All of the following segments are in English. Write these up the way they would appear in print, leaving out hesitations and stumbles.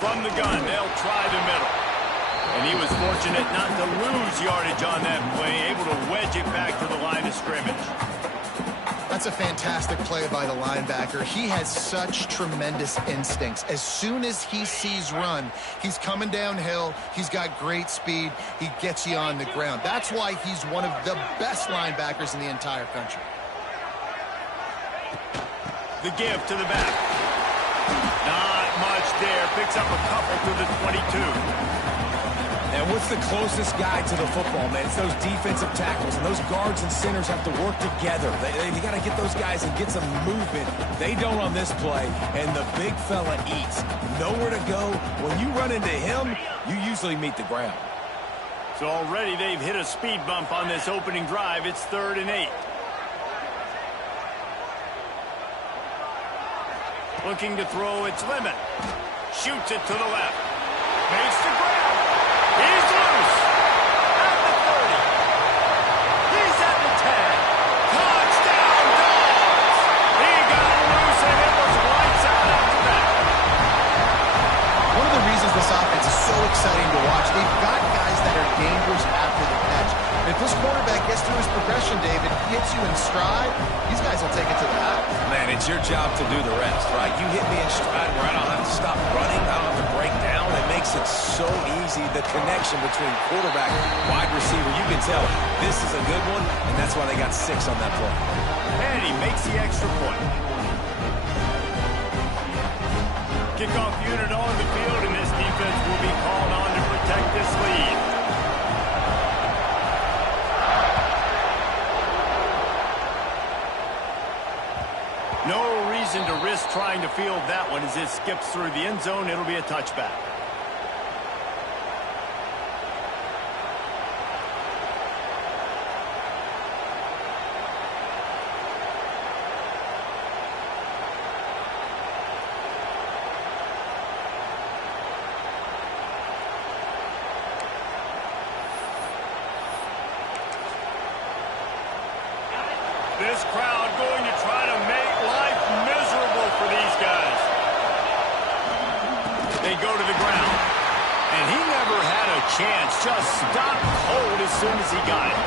From the gun, they'll try the middle. And he was fortunate not to lose yardage on that play, able to wedge it back to the line of scrimmage. That's a fantastic play by the linebacker. He has such tremendous instincts. As soon as he sees run, he's coming downhill. He's got great speed. He gets you on the ground. That's why he's one of the best linebackers in the entire country. The give to the back. Not much there. Picks up a couple to the 22. And what's the closest guy to the football, man? It's those defensive tackles, and those guards and centers have to work together. They got to get those guys and get some movement. They don't on this play, and the big fella eats. Nowhere to go. When you run into him, you usually meet the ground. So already they've hit a speed bump on this opening drive. It's 3rd and 8. Looking to throw its limit. Shoots it to the left. Makes the grab. He's loose. At the 30. He's at the 10. Touchdown, Dogs! He got loose, and it was lights out after that. One of the reasons this offense is so exciting to watch, they've got guys that are dangerous after the catch. If this quarterback gets through his progression, David, hits you in stride, these guys will take it to the house. Man, it's your job to do the rest, right? You hit me in stride where I don't have to stop running. I don't have to break down. It makes it so easy. The connection between quarterback, wide receiver, you can tell this is a good one, and that's why they got 6 on that play. And he makes the extra point. Kickoff unit on the field, and this defense will be called on to protect this lead. No reason to risk trying to field that one as it skips through the end zone. It'll be a touchback. This crowd going to try to make life miserable for these guys. They go to the ground. And he never had a chance. Just stopped cold as soon as he got it.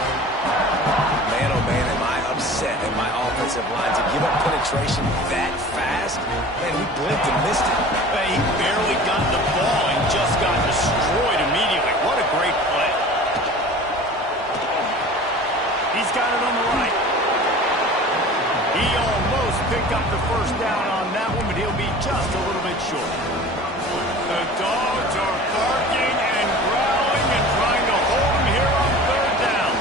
Man, oh man, am I upset at my offensive line to give up penetration that fast? Man, he blinked and missed it. He barely got the ball and just got destroyed immediately. What a great play. He's got it on the right. He almost picked up the first down on that one, but he'll be just a little bit short. The Dogs are barking and growling and trying to hold him here on 3rd down.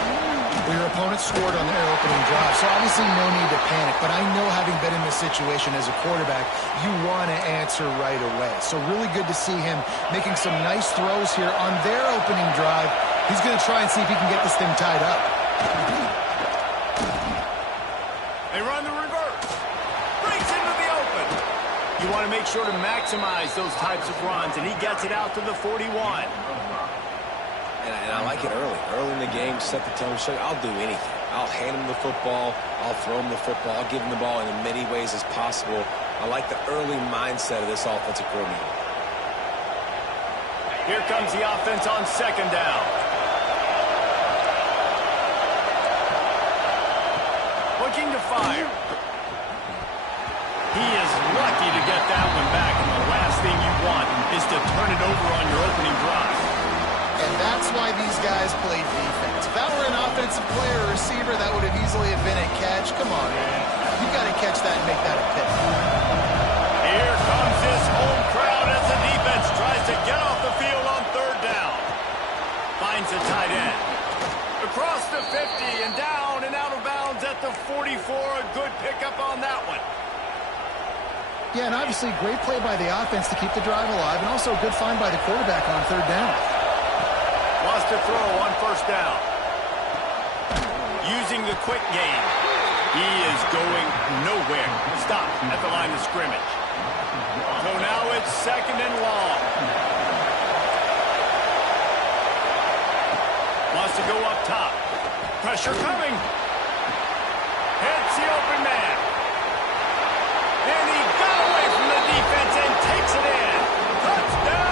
Well, your opponent scored on their opening drive, so obviously no need to panic. But I know, having been in this situation as a quarterback, you want to answer right away. So really good to see him making some nice throws here on their opening drive. He's going to try and see if he can get this thing tied up. They run the reverse. Breaks into the open. You want to make sure to maximize those types of runs, and he gets it out to the 41. And I like it early. Early in the game, set the tone. Show I'll do anything. I'll hand him the football. I'll throw him the football. I'll give him the ball in as many ways as possible. I like the early mindset of this offensive coordinator. Here comes the offense on 2nd down. Looking to fire. He is lucky to get that one back, and the last thing you want is to turn it over on your opening drive. And that's why these guys play defense. If that were an offensive player or receiver, that would have easily have been a catch. Come on, man. You got to catch that and make that a pick. Here comes this home crowd as the defense tries to get off the field on 3rd down. Finds a tight end. Across the 50 and down and out of bounds at the 44. A good pickup on that one. Yeah, and obviously great play by the offense to keep the drive alive, and also a good find by the quarterback on 3rd down. Lost a throw on 1st down. Using the quick game. He is going nowhere. Stop at the line of scrimmage. So now it's 2nd and long. Wants to go up top. Pressure coming. Hits the open man. And he got away from the defense and takes it in. Touchdown!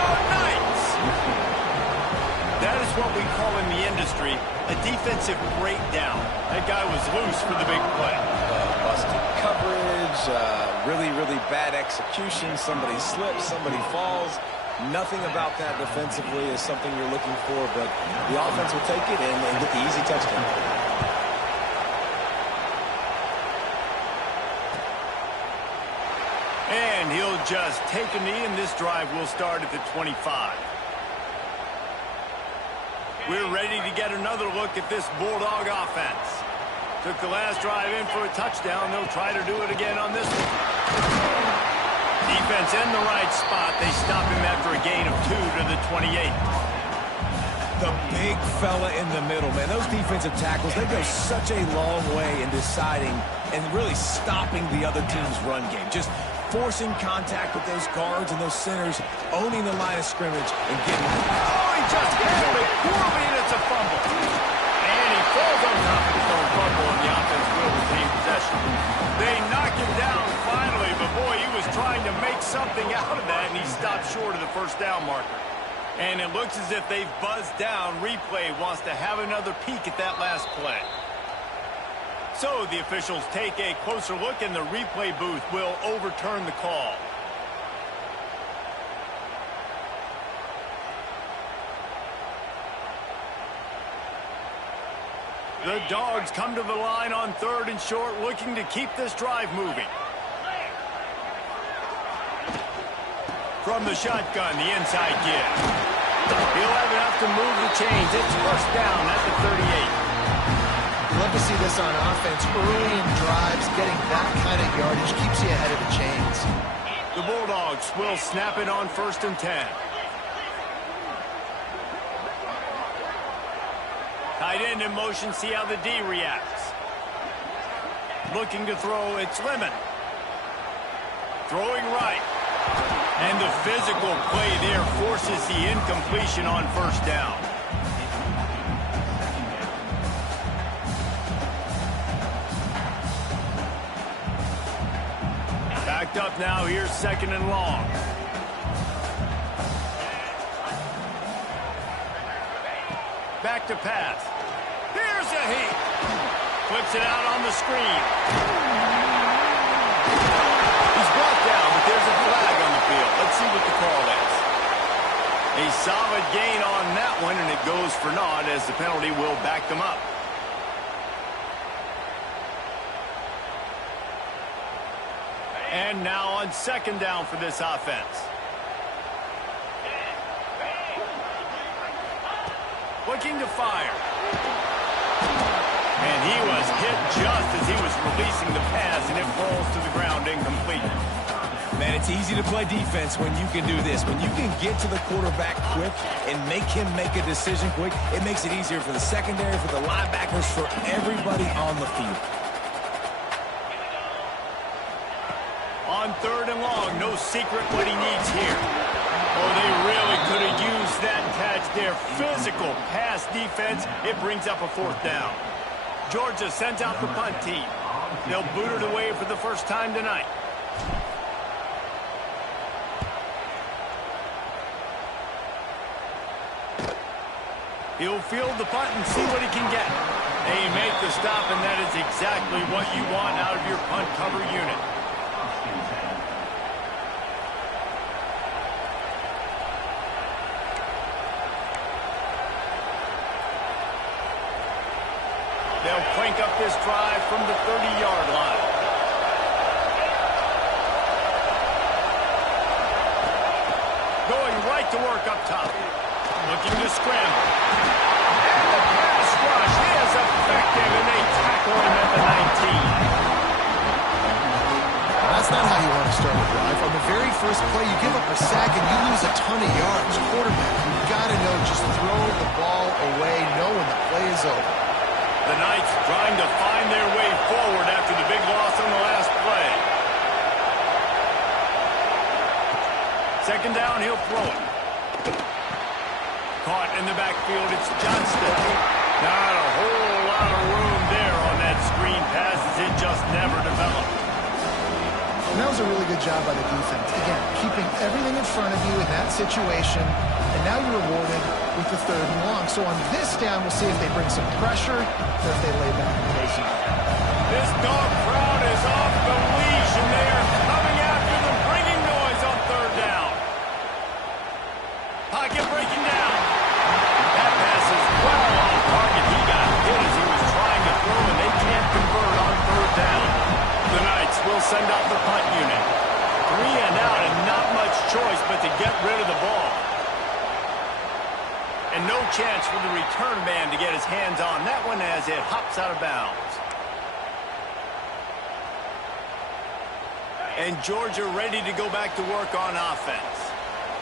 history, a defensive breakdown. That guy was loose for the big play. Busted coverage, really, really bad execution. Somebody slips, somebody falls. Nothing about that defensively is something you're looking for, but the offense will take it and get the easy touchdown. And he'll just take a knee, and this drive will start at the 25. We're ready to get another look at this Bulldog offense. Took the last drive in for a touchdown. They'll try to do it again on this one. Defense in the right spot. They stop him after a gain of 2 to the 28. The big fella in the middle, man. Those defensive tackles, they go such a long way in deciding and really stopping the other team's run game. Just forcing contact with those guards and those centers, owning the line of scrimmage, and getting... Oh, he just handled it poorly, and it's a fumble. And he falls on top of his own fumble, and the offense will retain possession. They knock him down finally, but boy, he was trying to make something out of that, and he stopped short of the first down marker. And it looks as if they've buzzed down. Replay wants to have another peek at that last play. So the officials take a closer look, and the replay booth will overturn the call. The Dogs come to the line on 3rd and short, looking to keep this drive moving. From the shotgun, the inside give. He'll have enough to move the chains. It's first down at the 38. Love to see this on offense. Early in drives, getting that kind of yardage keeps you ahead of the chains. The Bulldogs will snap it on 1st and 10. Tight end in motion, see how the D reacts. Looking to throw, it's Lemon. Throwing right. And the physical play there forces the incompletion on 1st down. Backed up now, here's 2nd and long. Back to pass. Here's a heat. Flips it out on the screen. He's brought down, but there's a flag on the field. Let's see what the call is. A solid gain on that one, and it goes for naught as the penalty will back them up. And now on 2nd down for this offense. Looking to fire. And he was hit just as he was releasing the pass, and it falls to the ground incomplete. Man, it's easy to play defense when you can do this. When you can get to the quarterback quick and make him make a decision quick, it makes it easier for the secondary, for the linebackers, for everybody on the field. On 3rd and long, no secret what he needs here. Oh, they really could have used that catch there. Physical pass defense. It brings up a 4th down. Georgia sends out the punt team. They'll boot it away for the first time tonight. He'll field the punt and see what he can get. They make the stop, and that is exactly what you want out of your punt cover unit. They'll crank up this drive from the 30-yard line. Going right to work up top. Looking to scramble. And the pass rush is effective, and they tackle him at the 19. That's not how you want to start a drive. On the very first play, you give up a sack and you lose a ton of yards. Quarterback, you've got to know, just throw the ball away, know when the play is over. The Knights trying to find their way forward after the big loss on the last play. 2nd down, he'll throw it. Caught in the backfield, it's Johnston. Not a whole lot of room there on that screen pass as it just never developed. And that was a really good job by the defense. Again, keeping everything in front of you in that situation, and now you're rewarded with the 3rd and long. So on this down, we'll see if they bring some pressure or if they lay back and pace it. This dog crowd is off the leash, and they are coming after them, bringing noise on 3rd down. Pocket breaking down. That pass is well on target. He got hit as he was trying to throw, and they can't convert on 3rd down. The Knights will send out the punt unit. 3 and out, and not much choice but to get rid of the ball. And no chance for the return man to get his hands on that one as it hops out of bounds. And Georgia ready to go back to work on offense.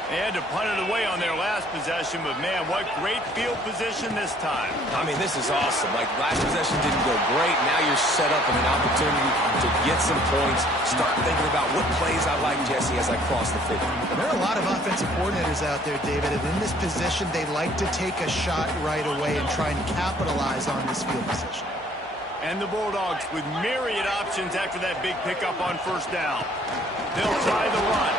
They had to punt it away on their last possession, but man, what great field position this time. I mean, this is awesome. Like, last possession didn't go great. Now you're set up in an opportunity to get some points. Start thinking about what plays I like, Jesse, as I cross the 50. There are a lot of offensive coordinators out there, David, and in this position, they like to take a shot right away and try and capitalize on this field position. And the Bulldogs with myriad options after that big pickup on 1st down. They'll try the run.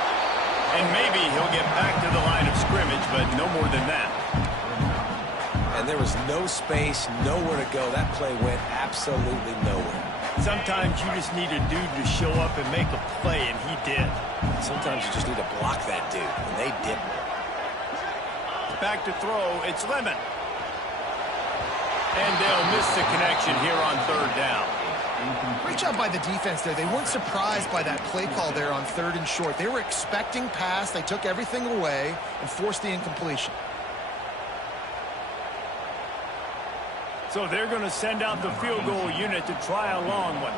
And maybe he'll get back to the line of scrimmage, but no more than that. And there was no space, nowhere to go. That play went absolutely nowhere. Sometimes you just need a dude to show up and make a play, and he did. Sometimes you just need to block that dude, and they didn't. Back to throw, it's Lemon. And they'll miss the connection here on 3rd down. Great job by the defense there. They weren't surprised by that play call there on 3rd and short. They were expecting pass. They took everything away and forced the incompletion. So they're going to send out the field goal unit to try a long one.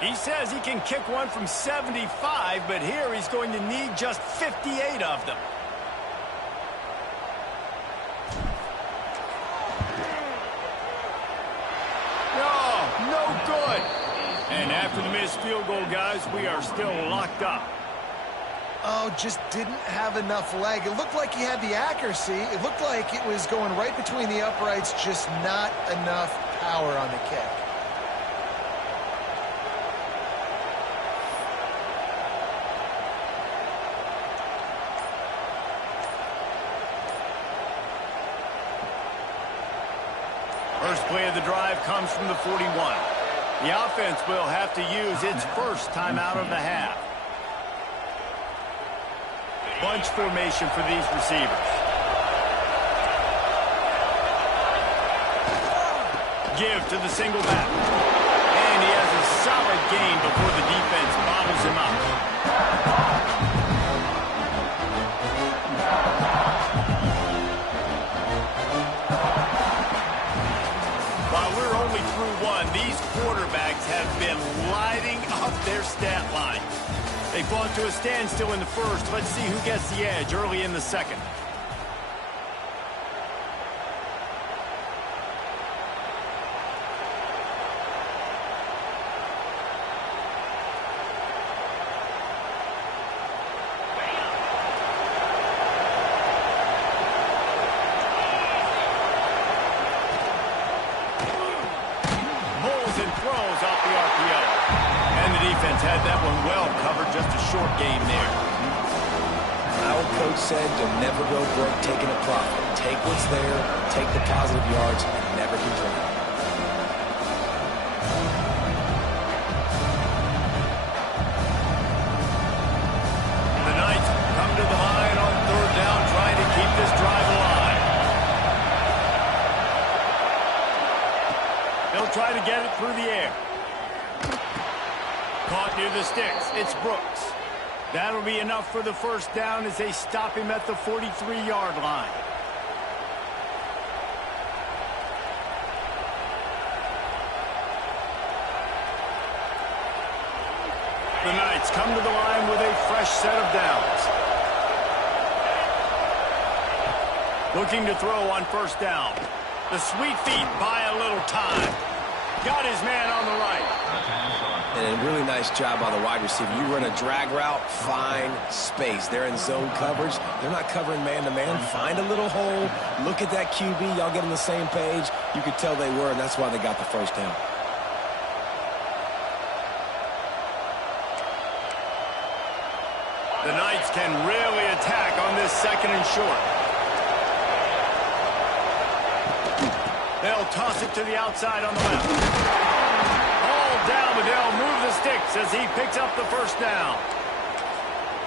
He says he can kick one from 75, but here he's going to need just 58 of them. No good. And after the missed field goal, guys, we are still locked up. Oh, just didn't have enough leg. It looked like he had the accuracy. It looked like it was going right between the uprights, just not enough power on the kick. First play of the drive comes from the 41. The offense will have to use its first timeout of the half. Bunch formation for these receivers. Give to the single back. And he has a solid gain before the defense bottles him up. These quarterbacks have been lighting up their stat line. They fought to a standstill in the first. Let's see who gets the edge early in the second. Had that one well covered, just a short game there. My old coach said you'll never go broke taking a profit. Take what's there, take the positive yards, and never complain. The Knights come to the line on 3rd down, trying to keep this drive alive. They'll try to get it through the air. Caught near the sticks. It's Brooks. That'll be enough for the first down as they stop him at the 43-yard line. The Knights come to the line with a fresh set of downs. Looking to throw on 1st down. The sweet feet buy a little time. Got his man on the right. And a really nice job by the wide receiver. You run a drag route, find space. They're in zone coverage. They're not covering man-to-man. Find a little hole. Look at that QB. Y'all get on the same page. You could tell they were, and that's why they got the first down. The Knights can really attack on this 2nd and short. They'll toss it to the outside on the left. All down, but they'll move the sticks as he picks up the first down.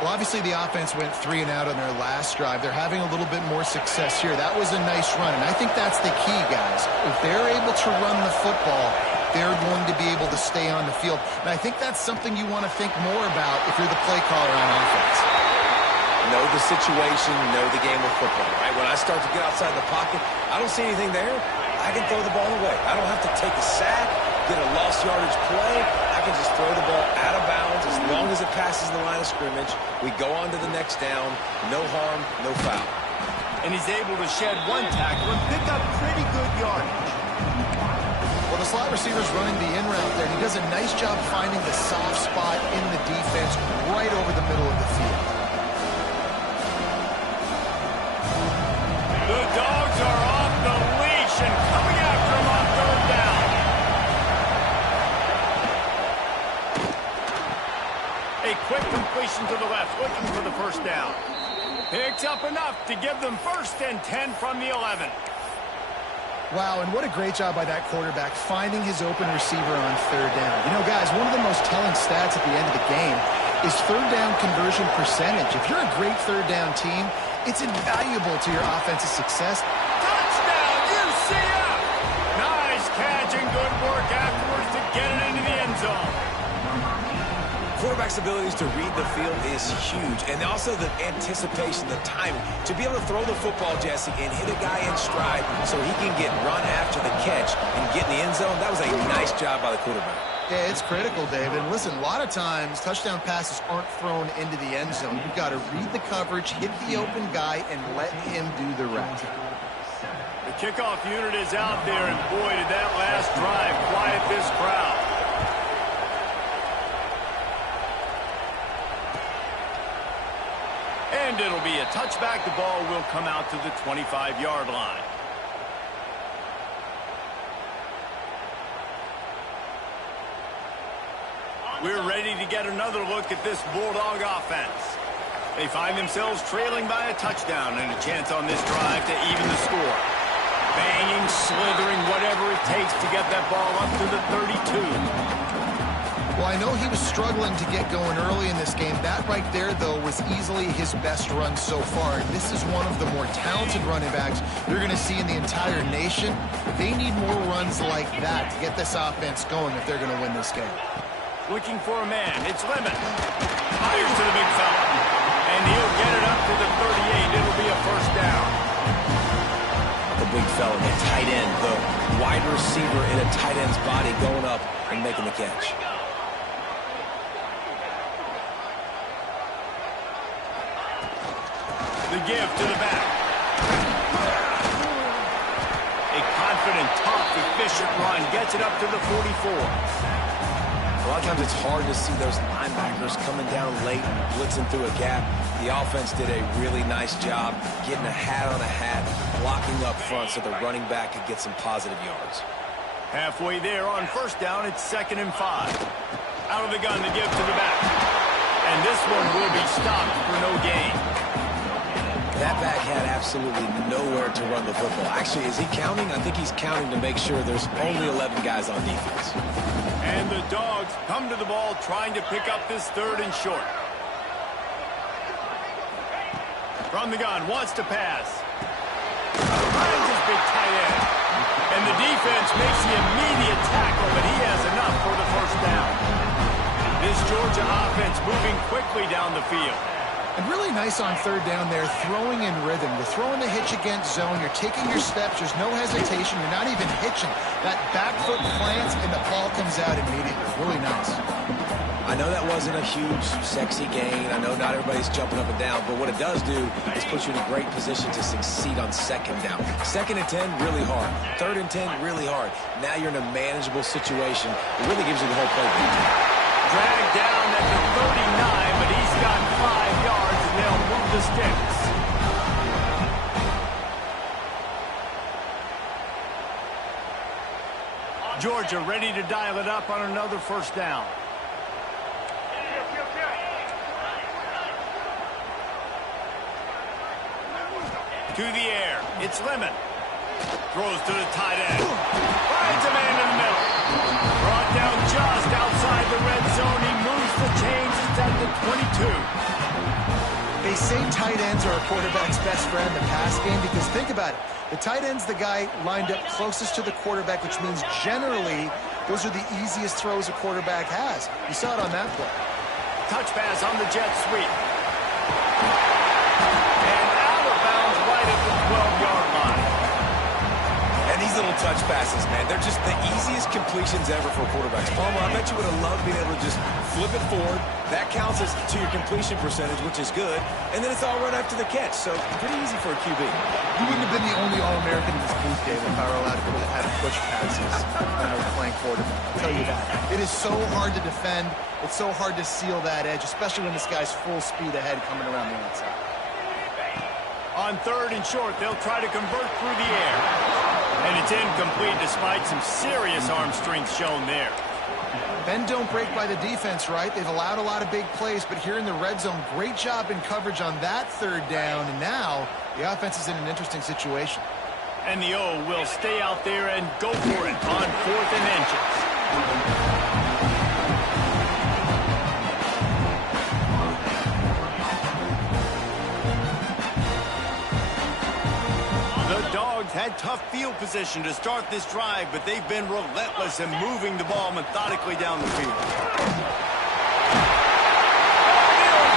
Well, obviously the offense went 3 and out on their last drive. They're having a little bit more success here. That was a nice run, and I think that's the key, guys. If they're able to run the football, they're going to be able to stay on the field. And I think that's something you want to think more about if you're the play caller on offense. Know the situation, know the game of football, right? When I start to get outside the pocket, I don't see anything there. I can throw the ball away. I don't have to take a sack, get a lost yardage play. I can just throw the ball out of bounds as long as it passes the line of scrimmage. We go on to the next down. No harm, no foul. And he's able to shed one tackle and pick up pretty good yardage. Well, the slot receiver's running the in route there. He does a nice job finding the soft spot in the defense right over the middle of the field. The Dogs are off the leash and coming after him on third down. A quick completion to the left, looking for the first down. Picks up enough to give them 1st and 10 from the 11. Wow, and what a great job by that quarterback finding his open receiver on third down. You know, guys, one of the most telling stats at the end of the game is third down conversion percentage. If you're a great third down team, it's invaluable to your offensive success. Touchdown, UCF! Nice catch and good work afterwards to get it into the end zone. Quarterback's abilities to read the field is huge, and also the anticipation, the timing. To be able to throw the football, Jesse, and hit a guy in stride so he can get run after the catch and get in the end zone, that was a nice job by the quarterback. Yeah, it's critical, David. And listen, a lot of times touchdown passes aren't thrown into the end zone. You've got to read the coverage, hit the open guy, and let him do the rest. The kickoff unit is out there, and boy, did that last drive quiet this crowd. And it'll be a touchback. The ball will come out to the 25-yard line. We're ready to get another look at this Bulldog offense. They find themselves trailing by a touchdown and a chance on this drive to even the score. Banging, slithering, whatever it takes to get that ball up to the 32. Well, I know he was struggling to get going early in this game. That right there, though, was easily his best run so far. And this is one of the more talented running backs you're going to see in the entire nation. They need more runs like that to get this offense going if they're going to win this game. Looking for a man. It's Lemon. Fires to the big fella. And he'll get it up to the 38. It'll be a first down. The big fella, the tight end, the wide receiver in a tight end's body going up and making the catch. The give to the back. A confident, tough, efficient run. Gets it up to the 44. A lot of times it's hard to see those linebackers coming down late and blitzing through a gap. The offense did a really nice job getting a hat on a hat, blocking up front so the running back could get some positive yards. Halfway there on first down, it's 2nd and 5. Out of the gun to give to the back. And this one will be stopped for no gain. That back had absolutely nowhere to run the football. Actually, is he counting? I think he's counting to make sure there's only 11 guys on defense. And the Dogs come to the ball trying to pick up this 3rd and short. From the gun, wants to pass. Finds his big tight end. And the defense makes the immediate tackle, but he has enough for the first down. This Georgia offense moving quickly down the field. And really nice on third down there, throwing in rhythm. You're throwing the hitch against zone. You're taking your steps. There's no hesitation. You're not even hitching. That back foot plants, and the ball comes out immediately. Really nice. I know that wasn't a huge, sexy gain. I know not everybody's jumping up and down, but what it does do is put you in a great position to succeed on 2nd down. 2nd and 10, really hard. 3rd and 10, really hard. Now you're in a manageable situation. It really gives you the whole playbook. Dragged down at the 39, but he's got 5 yards, and they'll move the sticks. Georgia ready to dial it up on another first down. To the air. It's Lemon. Throws to the tight end. Finds a man in the middle. Brought down just outside the red zone. He moves the chains. It's at the 22. They say tight ends are a quarterback's best friend in the pass game because think about it. The tight end's the guy lined up closest to the quarterback, which means generally those are the easiest throws a quarterback has. You saw it on that play. Touch pass on the jet sweep. And out of bounds right at the 12-yard line. And these little touch passes, man, they're just the easiest completions ever for quarterbacks. Palmer, I bet you would have loved being able to just flip it forward. That counts as to your completion percentage, which is good. And then it's all run after the catch, so pretty easy for a QB. You wouldn't have been the only All-American in this booth, David, if I were allowed to go ahead and push passes when I was playing quarterback. I'll tell you that. It is so hard to defend. It's so hard to seal that edge, especially when this guy's full speed ahead coming around the outside. On 3rd and short, they'll try to convert through the air. And it's incomplete despite some serious arm strength shown there. Bend don't break by the defense, right? They've allowed a lot of big plays, but here in the red zone, great job in coverage on that 3rd down. And now the offense is in an interesting situation. And the O will stay out there and go for it on 4th and inches. Had tough field position to start this drive, but they've been relentless in moving the ball methodically down the field.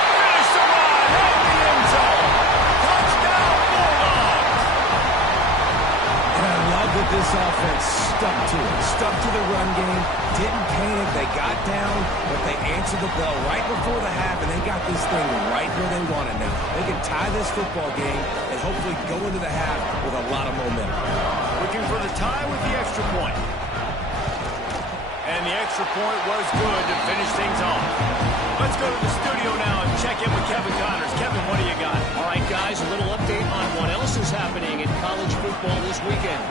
Finish the run at the end zone. Touchdown, Bulldogs! And I love that this offense stuck to it. Stuck to the run game. Didn't panic. They got down, but they answered the bell right before the half, and they got this thing right where they want it now. They can tie this football game and hopefully go into the half with a lot of momentum. Looking for the tie with the extra point. And the extra point was good to finish things off. Let's go to the studio now and check in with Kevin Connors. Kevin, what do you got? All right, guys, a little update on what else is happening in college football this weekend.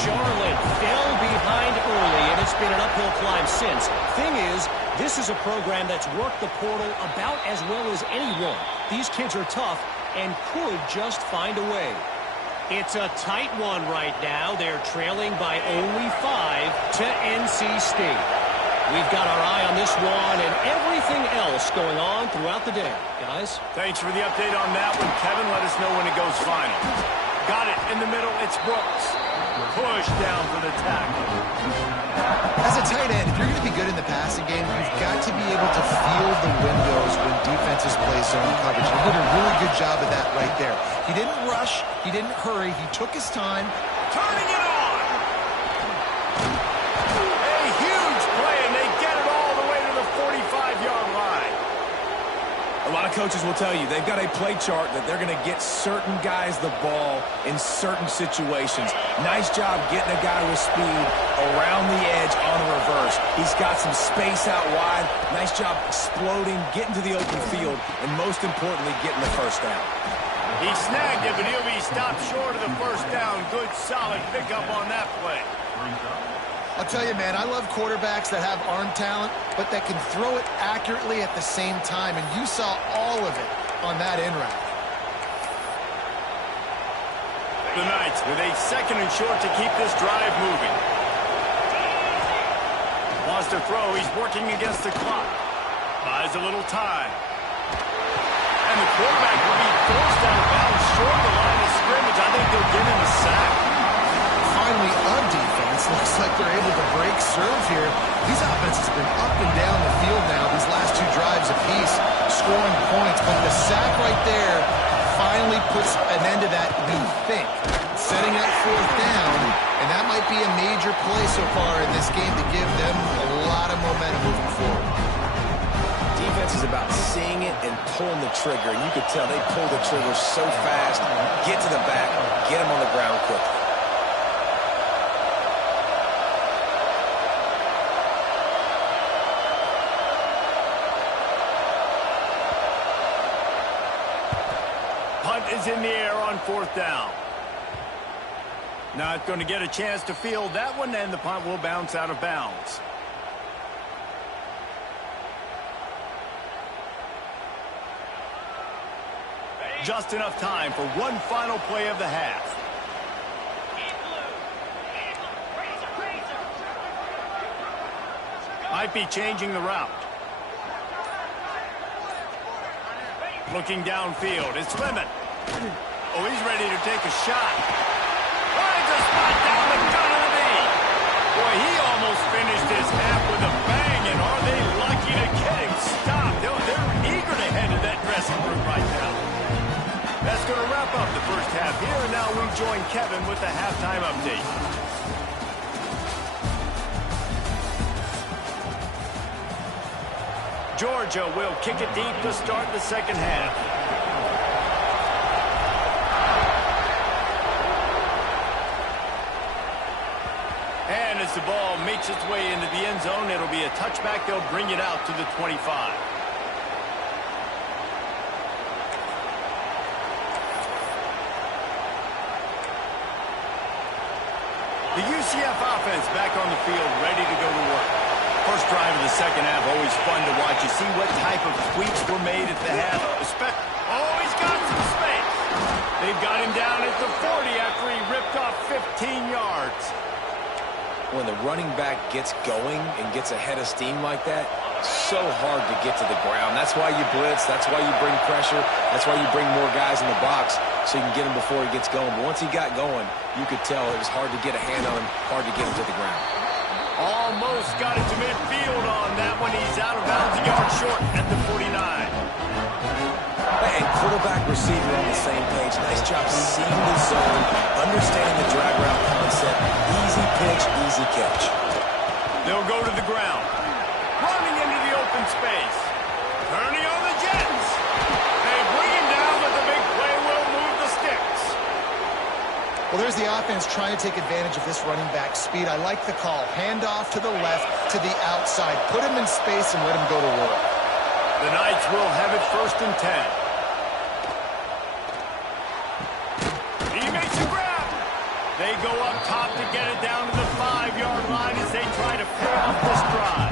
Charlotte fell behind early, and it's been an uphill climb since. Thing is, this is a program that's worked the portal about as well as anyone. These kids are tough and could just find a way. It's a tight one right now. They're trailing by only 5 to NC State. We've got our eye on this one and everything else going on throughout the day. Guys? Thanks for the update on that one, Kevin. Let us know when it goes final. Got it in the middle. It's Brooks. Push down for the tackle. As a tight end, if you're going to be good in the passing game, you've got to be able to feel the windows when defenses play zone coverage. He did a really good job of that right there. He didn't rush. He didn't hurry. He took his time. Turning it on. A huge play, and they get it all the way to the 45-yard line. A lot of coaches will tell you they've got a play chart that they're going to get certain guys the ball in certain situations. Nice job getting a guy with speed around the edge on a reverse. He's got some space out wide. Nice job exploding, getting to the open field, and most importantly, getting the first down. He snagged it, but he'll be stopped short of the first down. Good, solid pickup on that play. I'll tell you, man, I love quarterbacks that have arm talent, but that can throw it accurately at the same time, and you saw all of it on that in route. The Knights with a 2nd and short to keep this drive moving. Wants to throw. He's working against the clock. Buys a little time. And the quarterback will be forced out of bounds short of the line of scrimmage. I think they'll give him a sack. Finally, a defense looks like they're able to break serve here. These offenses have been up and down the field now these last 2 drives apiece, scoring points. But the sack right there finally puts an end to that, we think. Setting up 4th down, and that might be a major play so far in this game to give them a lot of momentum moving forward. Defense is about seeing it and pulling the trigger, and you could tell they pull the trigger so fast, get to the back, get them on the ground quickly. Punt is in the air on 4th down. Not going to get a chance to field that one, and the punt will bounce out of bounds. Just enough time for one final play of the half. Might be changing the route. Looking downfield. It's Lemon. Oh, he's ready to take a shot. Finds a spot down the gun of the knee. Boy, he almost finished his half with a bang, and are they lucky to get him stopped? They're eager to head to that dressing room right now. That's going to wrap up the first half here, and now we join Kevin with the halftime update. Georgia will kick it deep to start the second half. And as the ball makes its way into the end zone, it'll be a touchback. They'll bring it out to the 25. The UCF offense back on the field, ready to go to work. First drive of the second half, always fun to watch. You see what type of tweaks were made at the half. Oh, he's got some space. They've got him down at the 40 after he ripped off 15 yards. When the running back gets going and gets ahead of steam like that, so hard to get to the ground. That's why you blitz. That's why you bring pressure. That's why you bring more guys in the box so you can get him before he gets going. But once he got going, you could tell it was hard to get a hand on him, hard to get him to the ground. Almost got it to midfield on that one. He's out of bounds, a yard short at the 49. And quarterback receiver on the same page. Nice job seeing the zone, understanding the drag route concept. Easy pitch, easy catch. They'll go to the ground. Running into the open space. Turning on the Jets. They bring him down, but the big play will move the sticks. Well, there's the offense trying to take advantage of this running back speed. I like the call. Hand off to the left, to the outside. Put him in space and let him go to work. The Knights will have it 1st and 10. They go up top to get it down to the 5-yard line as they try to pay off this drive.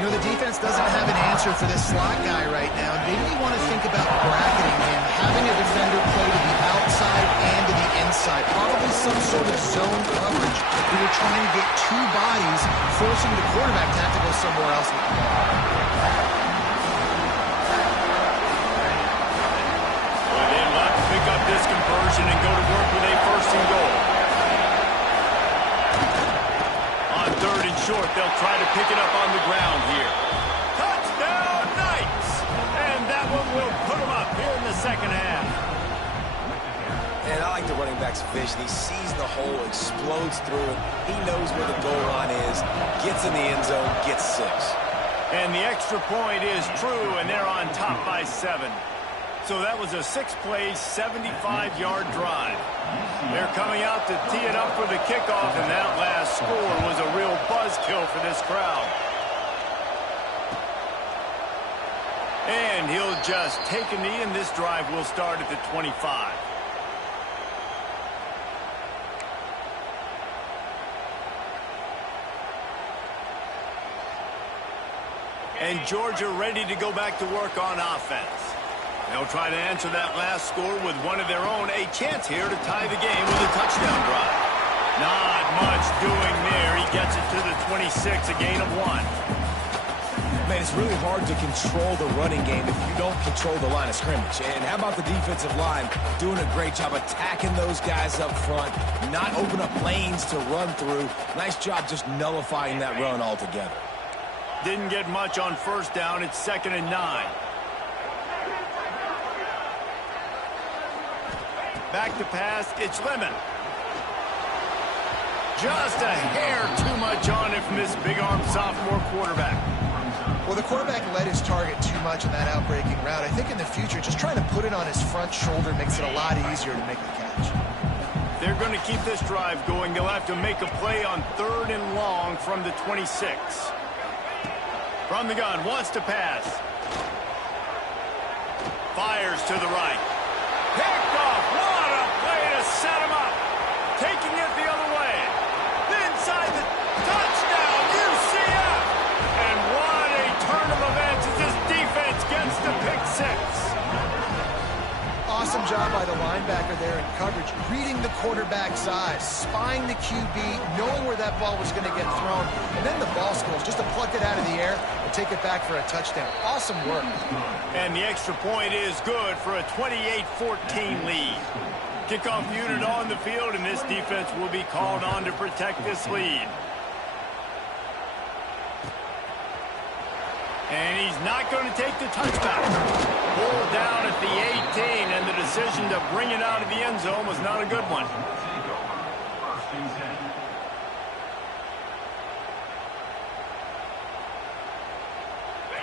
You know, the defense doesn't have an answer for this slot guy right now. Maybe you want to think about bracketing him, having a defender play to the outside and to the inside. Probably some sort of zone coverage where you're trying to get two bodies, forcing the quarterback to have to go somewhere else with the ball. Pick up this conversion and go to work with a 1st and goal. On 3rd and short, they'll try to pick it up on the ground here. Touchdown, Knights! And that one will put them up here in the second half. And I like the running back's vision. He sees the hole, explodes through it. He knows where the goal line is, gets in the end zone, gets 6. And the extra point is true, and they're on top by 7. So that was a 6-play, 75-yard drive. They're coming out to tee it up for the kickoff, and that last score was a real buzzkill for this crowd. And he'll just take a knee, and this drive will start at the 25. And Georgia ready to go back to work on offense. They'll try to answer that last score with one of their own. A chance here to tie the game with a touchdown drive. Not much doing there. He gets it to the 26, a gain of 1. Man, it's really hard to control the running game if you don't control the line of scrimmage. And how about the defensive line doing a great job attacking those guys up front, not open up lanes to run through. Nice job just nullifying that run altogether. Didn't get much on 1st down. It's 2nd and 9. Back to pass, it's Lemon. Just a hair too much on it from this big-arm sophomore quarterback. Well, the quarterback led his target too much in that outbreaking route. I think in the future, just trying to put it on his front shoulder makes it a lot easier to make the catch. They're going to keep this drive going. They'll have to make a play on 3rd and long from the 26. From the gun, wants to pass. Fires to the right. Picked off. What a play to set him up. Taking it the other way. Inside the touchdown, UCF. And what a turn of events as this defense gets the pick 6. Awesome job by the linebacker. linebacker there in coverage, reading the quarterback's eyes, spying the QB, knowing where that ball was going to get thrown, and then the ball skills just to pluck it out of the air and take it back for a touchdown. Awesome work. And the extra point is good for a 28-14 lead. Kickoff unit on the field, and this defense will be called on to protect this lead. And he's not going to take the touchback. Pulled down at the 18, and the decision to bring it out of the end zone was not a good one.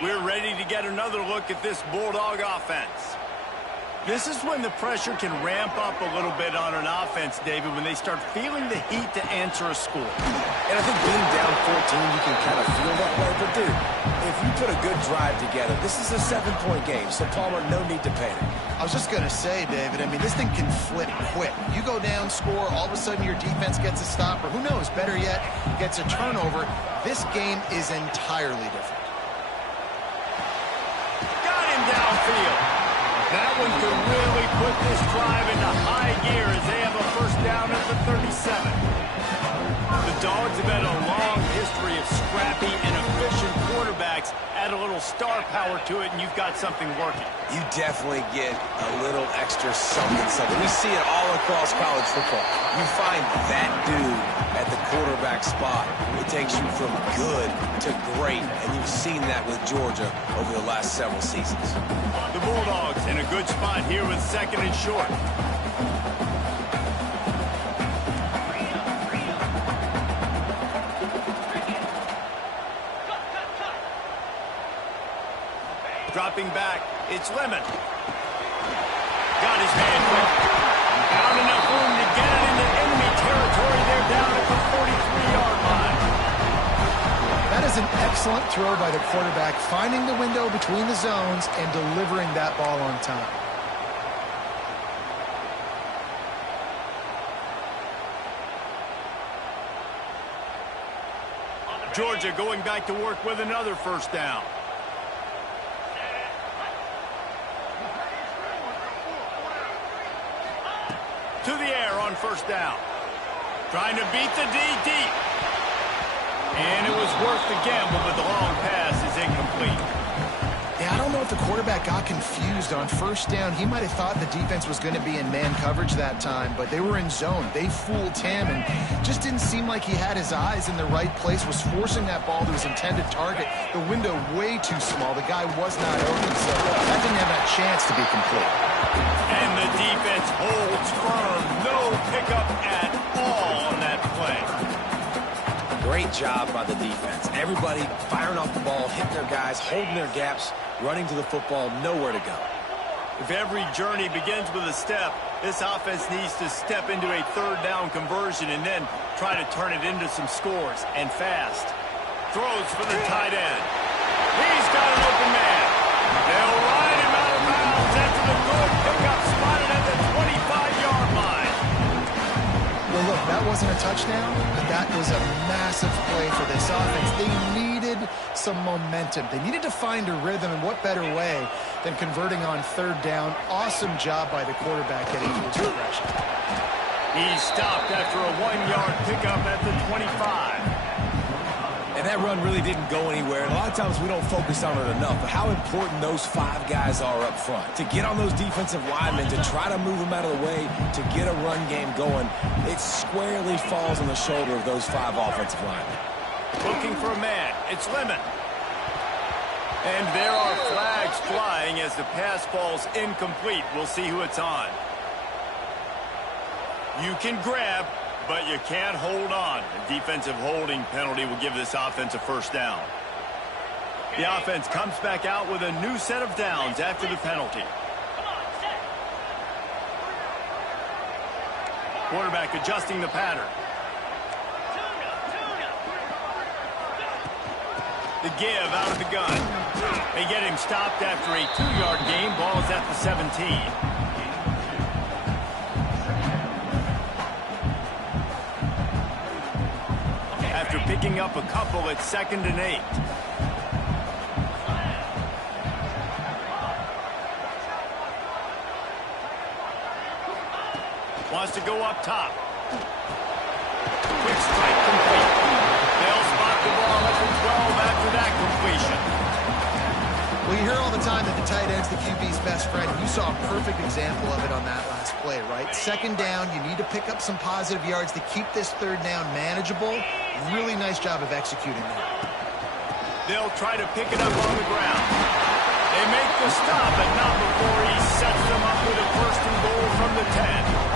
We're ready to get another look at this Bulldog offense. This is when the pressure can ramp up a little bit on an offense, David, when they start feeling the heat to answer a score. And I think being down 14, you can kind of feel that way. But, dude, if you put a good drive together, this is a 7-point game. So, Palmer, no need to panic. I was just going to say, David, I mean, this thing can flip quick. You go down, score, all of a sudden your defense gets a stop, or who knows, better yet, gets a turnover. This game is entirely different. Got him downfield. That one could really put this drive into high gear as they have a first down at the 37. The Dogs have had a long history of scrappy and efficient quarterbacks. Add a little star power to it, and you've got something working. You definitely get a little extra something. We see it all across college football. You find that dude at the quarterback spot. It takes you from good to great, and you've seen that with Georgia over the last several seasons. The Bulldogs in a good spot here with second and short. Dropping back, it's Lemon. Got his man quick. Found enough room to get it into enemy territory. They're down at the 43-yard line. That is an excellent throw by the quarterback, finding the window between the zones and delivering that ball on time. Georgia going back to work with another first down. To the air on first down. Trying to beat the D deep. And it was worth the gamble, but the long pass is incomplete. Yeah, I don't know if the quarterback got confused on first down. He might have thought the defense was going to be in man coverage that time, but they were in zone. They fooled him and just didn't seem like he had his eyes in the right place, was forcing that ball to his intended target. The window way too small. The guy was not open, so that didn't have that chance to be complete. And the defense holds firm. No pickup at all on that play. Great job by the defense. Everybody firing off the ball, hitting their guys, holding their gaps, running to the football, nowhere to go. If every journey begins with a step, this offense needs to step into a third down conversion and then try to turn it into some scores, and fast. Throws for the tight end. He's got an open man. They'll ride him out of bounds after the good pickup spotted at the 25-yard line. Well, look, that wasn't a touchdown, but that was a massive play for this offense. They needed some momentum. They needed to find a rhythm, and what better way than converting on third down. Awesome job by the quarterback getting to his progression. He stopped after a 1-yard pickup at the 25. And that run really didn't go anywhere. And a lot of times we don't focus on it enough. But how important those 5 guys are up front. To get on those defensive linemen, to try to move them out of the way, to get a run game going, it squarely falls on the shoulder of those 5 offensive linemen. Looking for a man. It's Lemon. And there are flags flying as the pass falls incomplete. We'll see who it's on. You can grab, but you can't hold on. A defensive holding penalty will give this offense a first down. The offense comes back out with a new set of downs after the penalty. Quarterback adjusting the pattern. The give out of the gun. They get him stopped after a 2-yard gain. Ball is at the 17. After picking up a couple, it's 2nd and 8. Wants to go up top. Quick strike complete. They'll spot the ball at the 12 after that completion. Well, you hear all the time that the tight end's the QB's best friend. You saw a perfect example of it on that last play, right? Second down, you need to pick up some positive yards to keep this third down manageable. Really nice job of executing that. They'll try to pick it up on the ground. They make the stop, but not before he sets them up with a first and goal from the 10.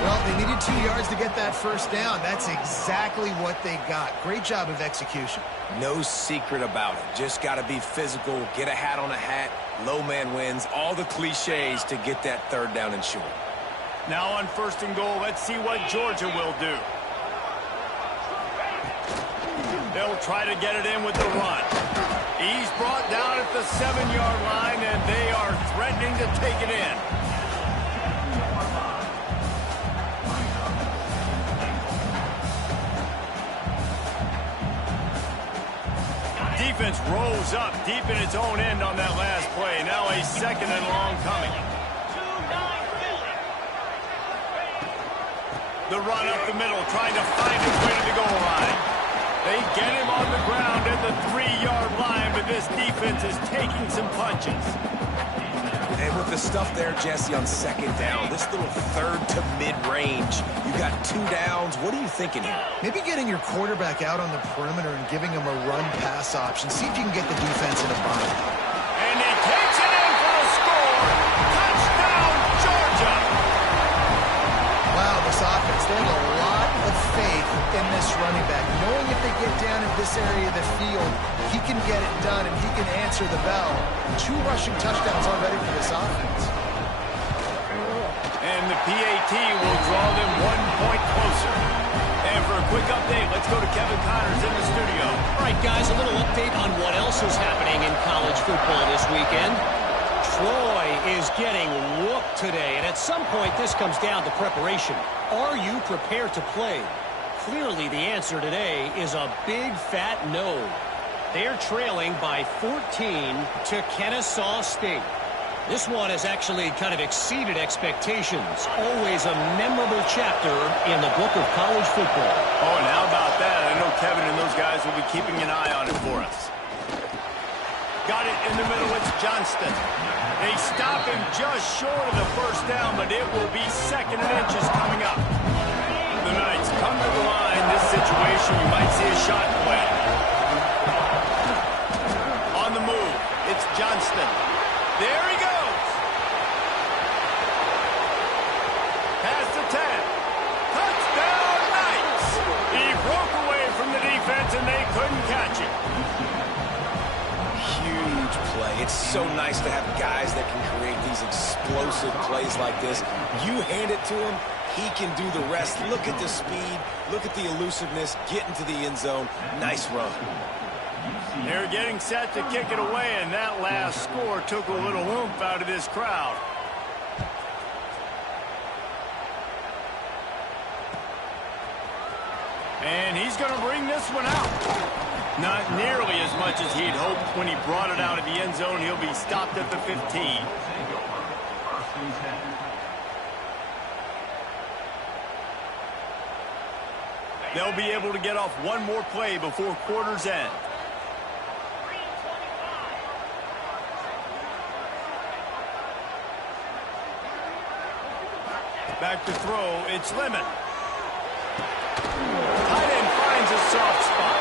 Well, they needed 2 yards to get that first down. That's exactly what they got. Great job of execution. No secret about it. Just got to be physical, get a hat on a hat, low man wins, all the cliches to get that third down and short. Now on first and goal, let's see what Georgia will do. They'll try to get it in with the run. He's brought down at the 7-yard line, and they are threatening to take it in. Defense rolls up deep in its own end on that last play. Now a second and long coming. The run up the middle, trying to find his way to the goal line. They get him on the ground at the 3-yard line, but this defense is taking some punches. And with the stuff there, Jesse, on second down, this little third to mid-range, you got 2 downs. What are you thinking here? Maybe getting your quarterback out on the perimeter and giving him a run-pass option. See if you can get the defense in a bind. And he takes it in for the score. Touchdown, Georgia! Wow, this offense, they have a lot of faith in this running back. Knowing if they get down in this area of the field, he can get it done and he can answer the bell. 2 rushing touchdowns already for this offense. And the PAT will draw them 1 point closer. And for a quick update, let's go to Kevin Connors in the studio. All right, guys, a little update on what else is happening in college football this weekend. Troy is getting whooped today, and at some point this comes down to preparation. Are you prepared to play? Clearly the answer today is a big fat no. They're trailing by 14 to Kennesaw State. This one has actually kind of exceeded expectations. Always a memorable chapter in the book of college football. Oh, and how about that? I know Kevin and those guys will be keeping an eye on it for us. Got it in the middle. It's Johnston. They stop him just short of the first down, but it will be second and inches coming up. The Knights come to the line. This situation, you might see a shot play. On the move, it's Johnston. There he goes. Past the 10. Touchdown, Knights. He broke away from the defense, and they couldn't catch him. Huge play. It's so nice to have guys that can create these explosive plays like this. You hand it to him, he can do the rest. Look at the speed. Look at the elusiveness. Get into the end zone. Nice run. They're getting set to kick it away, and that last score took a little oomph out of this crowd. And he's going to bring this one out. Not nearly as much as he'd hoped when he brought it out of the end zone. He'll be stopped at the 15. They'll be able to get off one more play before quarter's end. Back to throw, it's Lemon. Tight end finds a soft spot.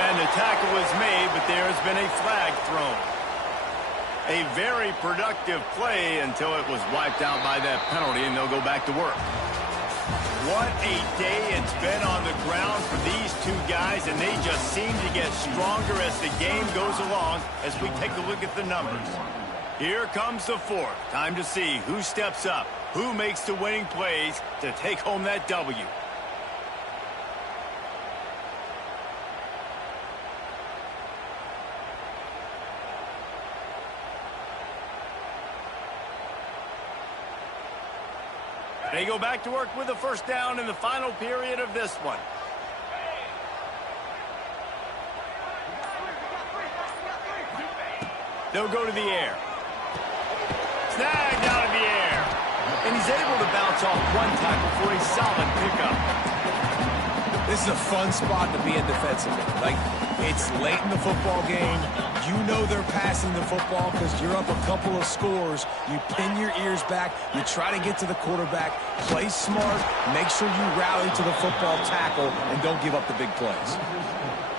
And the tackle was made, but there has been a flag thrown. A very productive play until it was wiped out by that penalty, and they'll go back to work. What a day it's been on the ground for these two guys, and they just seem to get stronger as the game goes along as we take a look at the numbers. Here comes the fourth. Time to see who steps up, who makes the winning plays to take home that W. They go back to work with a first down in the final period of this one. They'll go to the air. Snagged out of the air. and he's able to bounce off one tackle for a solid pickup. This is a fun spot to be in defensively. Like, it's late in the football game. You know they're passing the football because you're up a couple of scores. You pin your ears back. You try to get to the quarterback. Play smart. Make sure you rally to the football tackle and don't give up the big plays.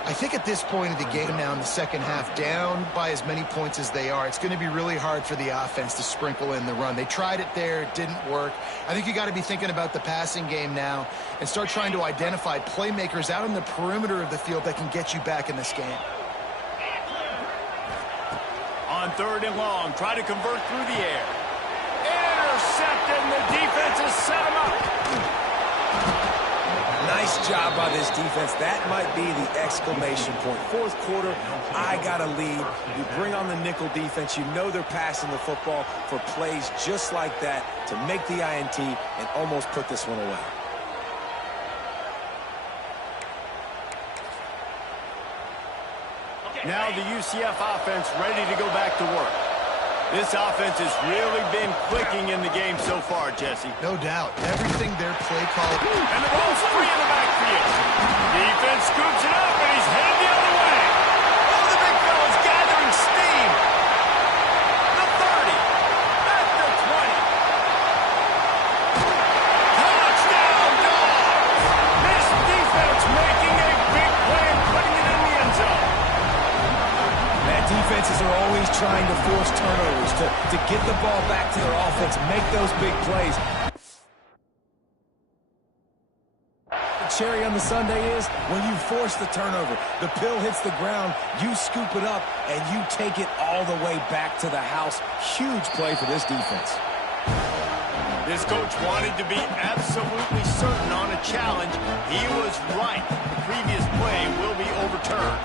I think at this point of the game now in the second half, down by as many points as they are, it's going to be really hard for the offense to sprinkle in the run. They tried it there. It didn't work. I think you got to be thinking about the passing game now and start trying to identify playmakers out on the perimeter of the field that can get you back in this game. On 3rd and long, try to convert through the air. Intercepted, and the defense has set him up. Nice job by this defense. That might be the exclamation point. 4th quarter, I got a lead. You bring on the nickel defense. You know they're passing the football for plays just like that to make the INT and almost put this one away. Now the UCF offense ready to go back to work. This offense has really been clicking in the game so far, Jesse. No doubt. Everything their play call. And the ball's free in the backfield. Defense scoops it up, and he's headed the other way. Oh, the big fella's gathering steam. The 30. At the 20. Touchdown, Dogs! This defense making a big play and putting it in the end zone. Defenses are always trying to force turnovers to get the ball back to their offense, make those big plays. The cherry on the sundae is when you force the turnover, the pill hits the ground, you scoop it up, and you take it all the way back to the house. Huge play for this defense. This coach wanted to be absolutely certain on a challenge. He was right. The previous play will be overturned.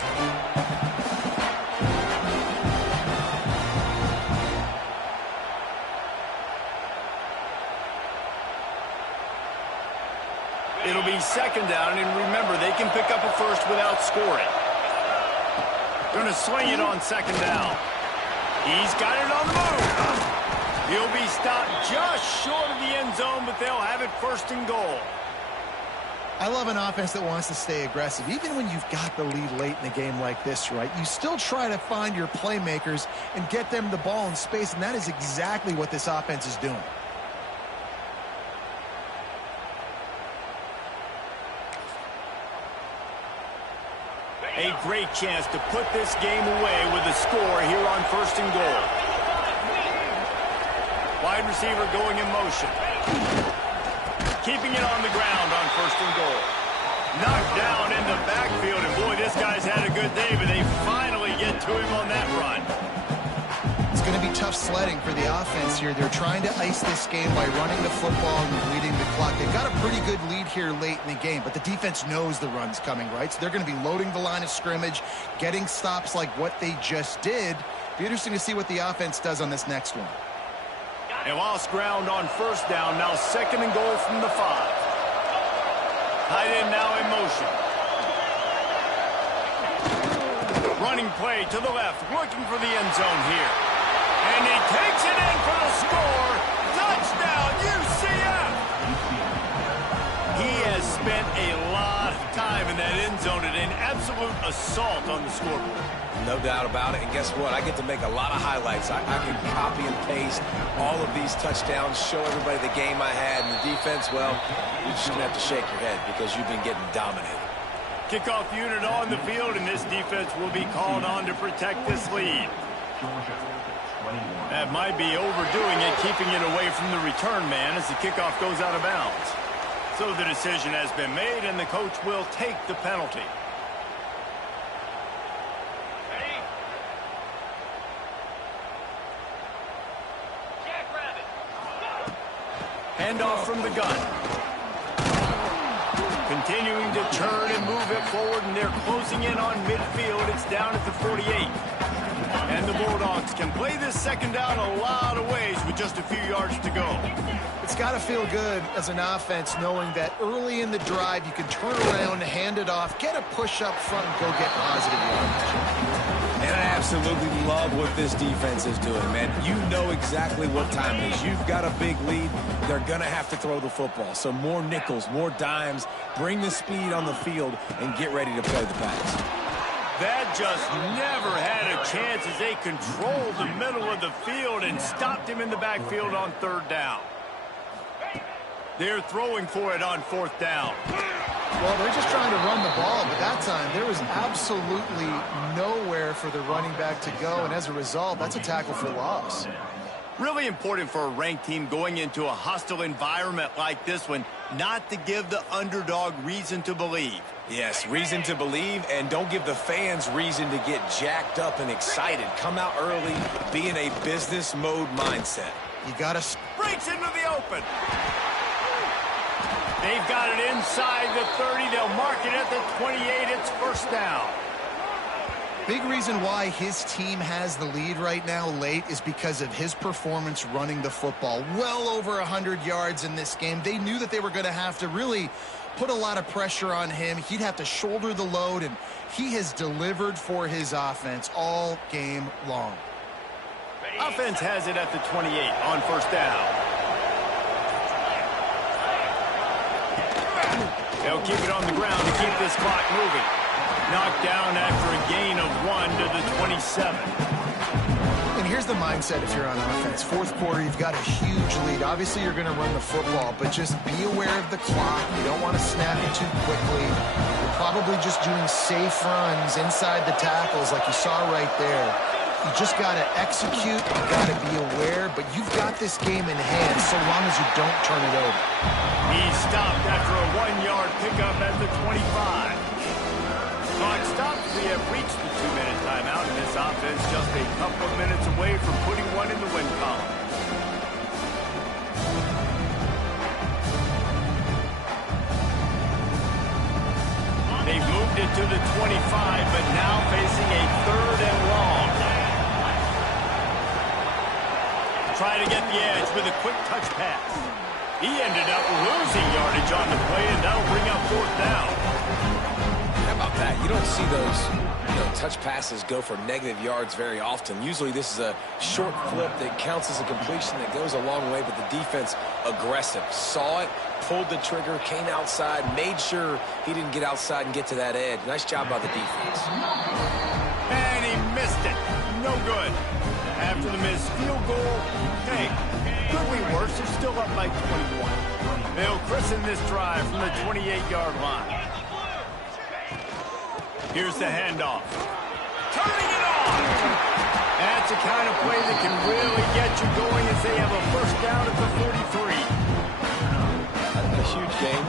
It'll be 2nd down, and remember, they can pick up a first without scoring. Gonna swing it on 2nd down. He's got it on the move. He'll be stopped just short of the end zone, but they'll have it 1st and goal. I love an offense that wants to stay aggressive. Even when you've got the lead late in a game like this, right, you still try to find your playmakers and get them the ball in space, and that is exactly what this offense is doing. A great chance to put this game away with a score here on 1st and goal. Wide receiver going in motion. Keeping it on the ground on 1st and goal. Knocked down in the backfield, and boy, this guy's had a good day, but they finally get to him on that run. It's going to be tough sledding for the offense here. They're trying to ice this game by running the football and bleeding the clock. They've got a pretty good lead here late in the game, but the defense knows the run's coming, right? So they're going to be loading the line of scrimmage, getting stops like what they just did. Be interesting to see what the offense does on this next one. And lost ground on 1st down, now 2nd and goal from the 5. Tight end now in motion. Running play to the left, looking for the end zone here. And he takes it in for the score. Touchdown, UCF! He has spent a lot of time in that end zone and an absolute assault on the scoreboard. No doubt about it. And guess what? I get to make a lot of highlights. I can copy and paste all of these touchdowns, show everybody the game I had. And the defense, well, you're just going to have to shake your head because you've been getting dominated. Kickoff unit on the field, and this defense will be called on to protect this lead. That might be overdoing it, keeping it away from the return man as the kickoff goes out of bounds. So the decision has been made, and the coach will take the penalty. Handoff from the gun. Continuing to turn and move it forward, and they're closing in on midfield. It's down at the 48. And the Bulldogs can play this 2nd down a lot of ways with just a few yards to go. It's got to feel good as an offense knowing that early in the drive you can turn around, hand it off, get a push up front, and go get positive yardage. And I have absolutely love what this defense is doing, man. You know exactly what time it is. You've got a big lead. They're going to have to throw the football. So more nickels, more dimes, bring the speed on the field, and get ready to play the pass. That just never had a chance as they controlled the middle of the field and stopped him in the backfield on 3rd down. They're throwing for it on 4th down. Well, they're just trying to run the ball, but that time there was absolutely nowhere for the running back to go, and as a result, that's a tackle for loss. Really important for a ranked team going into a hostile environment like this one, not to give the underdog reason to believe. Yes, reason to believe, and don't give the fans reason to get jacked up and excited. Come out early, be in a business mode mindset. You got to... Breaks into the open. They've got it inside the 30. They'll mark it at the 28. It's 1st down. Big reason why his team has the lead right now late is because of his performance running the football. Well over 100 yards in this game. They knew that they were going to have to really put a lot of pressure on him. He'd have to shoulder the load, and he has delivered for his offense all game long. Offense has it at the 28 on 1st down. They'll keep it on the ground to keep this clock moving. Knocked down after a gain of 1 to the 27. And here's the mindset if you're on offense. 4th quarter, you've got a huge lead. Obviously, you're going to run the football, but just be aware of the clock. You don't want to snap it too quickly. You're probably just doing safe runs inside the tackles like you saw right there. You just got to execute. You got to be aware, but you've got this game in hand so long as you don't turn it over. He's stopped after a 1-yard pickup at the 25. Clock stopped. We have reached the 2-minute timeout, and this offense just a couple of minutes away from putting one in the win column. They've moved it to the 25, but now facing a 3rd and long. Try to get the edge with a quick touch pass. He ended up losing yardage on the play, and that'll bring up 4th down. How about that? You don't see those touch passes go for negative yards very often. Usually this is a short flip that counts as a completion that goes a long way, but the defense aggressive. Saw it, pulled the trigger, came outside, made sure he didn't get outside and get to that edge. Nice job by the defense. And he missed it. No good. After the missed field goal, hey, could be worse. They're still up by 21. They'll christen this drive from the 28-yard line. Here's the handoff. Turning it on. That's the kind of play that can really get you going as they have a 1st down at the 43. A huge game.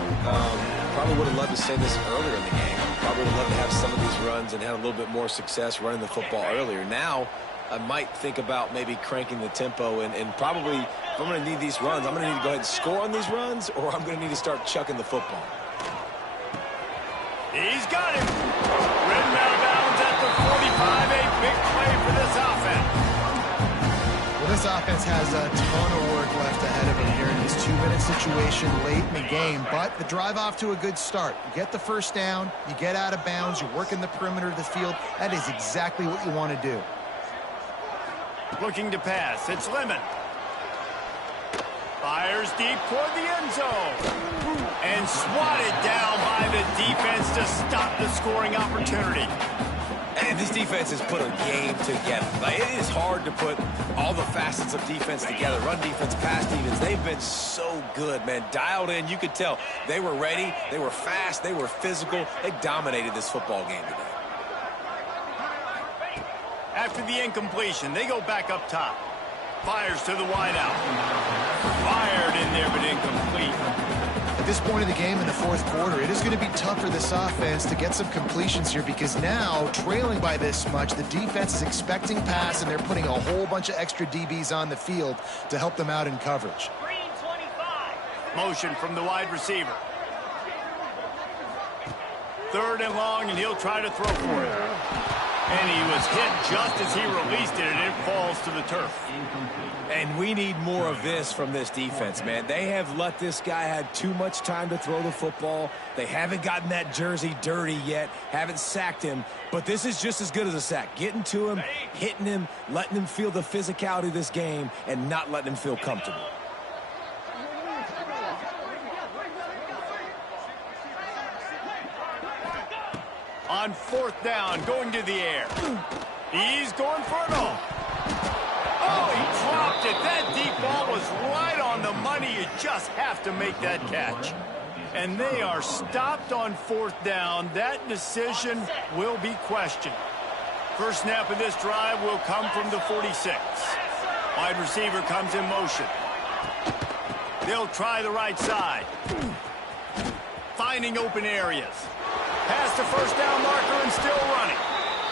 Probably would have loved to say this earlier in the game. Probably would have loved to have some of these runs and have a little bit more success running the football earlier. Now, I might think about maybe cranking the tempo and probably, if I'm going to need these runs, I'm going to need to go ahead and score on these runs, or I'm going to need to start chucking the football. He's got him. Ridden out of bounds at the 45. A big play for this offense. Well, this offense has a ton of work left ahead of them here in this 2-minute situation late in the game, but the drive off to a good start. You get the 1st down, you get out of bounds, you're working the perimeter of the field. That is exactly what you want to do. Looking to pass. It's Lemon. Fires deep toward the end zone. And swatted down by the defense to stop the scoring opportunity. And this defense has put a game together. Like, it is hard to put all the facets of defense together. Run defense, pass defense. They've been so good, man. Dialed in. You could tell they were ready. They were fast. They were physical. They dominated this football game today. After the incompletion, they go back up top. Fires to the wideout. Fired in there, but incomplete. At this point of the game in the 4th quarter, it is going to be tough for this offense to get some completions here because now, trailing by this much, the defense is expecting pass, and they're putting a whole bunch of extra DBs on the field to help them out in coverage. Motion from the wide receiver. 3rd and long, and he'll try to throw for it. And he was hit just as he released it, and it falls to the turf. And we need more of this from this defense, man. They have let this guy have too much time to throw the football. They haven't gotten that jersey dirty yet, haven't sacked him. But this is just as good as a sack. Getting to him, hitting him, letting him feel the physicality of this game, and not letting him feel comfortable. On 4th down, going to the air. He's going for it all. Oh, he dropped it. That deep ball was right on the money. You just have to make that catch. And they are stopped on 4th down. That decision will be questioned. First snap of this drive will come from the 46. Wide receiver comes in motion. They'll try the right side. Finding open areas. Past the first down marker and still running.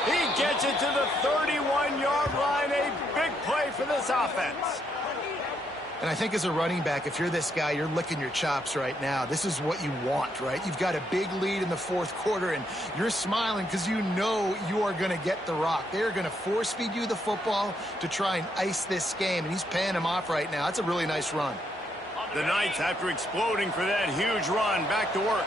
He gets it to the 31-yard line. A big play for this offense. And I think as a running back, if you're this guy, you're licking your chops right now. This is what you want, right? You've got a big lead in the 4th quarter, and you're smiling because you know you are going to get the rock. They're going to force-feed you the football to try and ice this game, and he's paying him off right now. That's a really nice run. The Knights, after exploding for that huge run, back to work.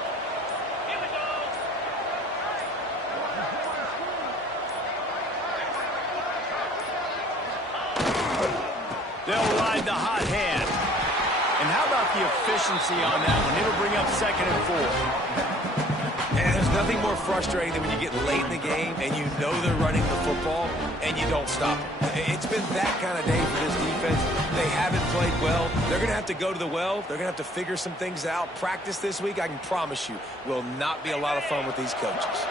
They'll ride the hot hand. And how about the efficiency on that one? It'll bring up 2nd and 4. And there's nothing more frustrating than when you get late in the game and you know they're running the football and you don't stop them. It's been that kind of day for this defense. They haven't played well. They're going to have to go to the well. They're going to have to figure some things out. Practice this week, I can promise you, will not be a lot of fun with these coaches.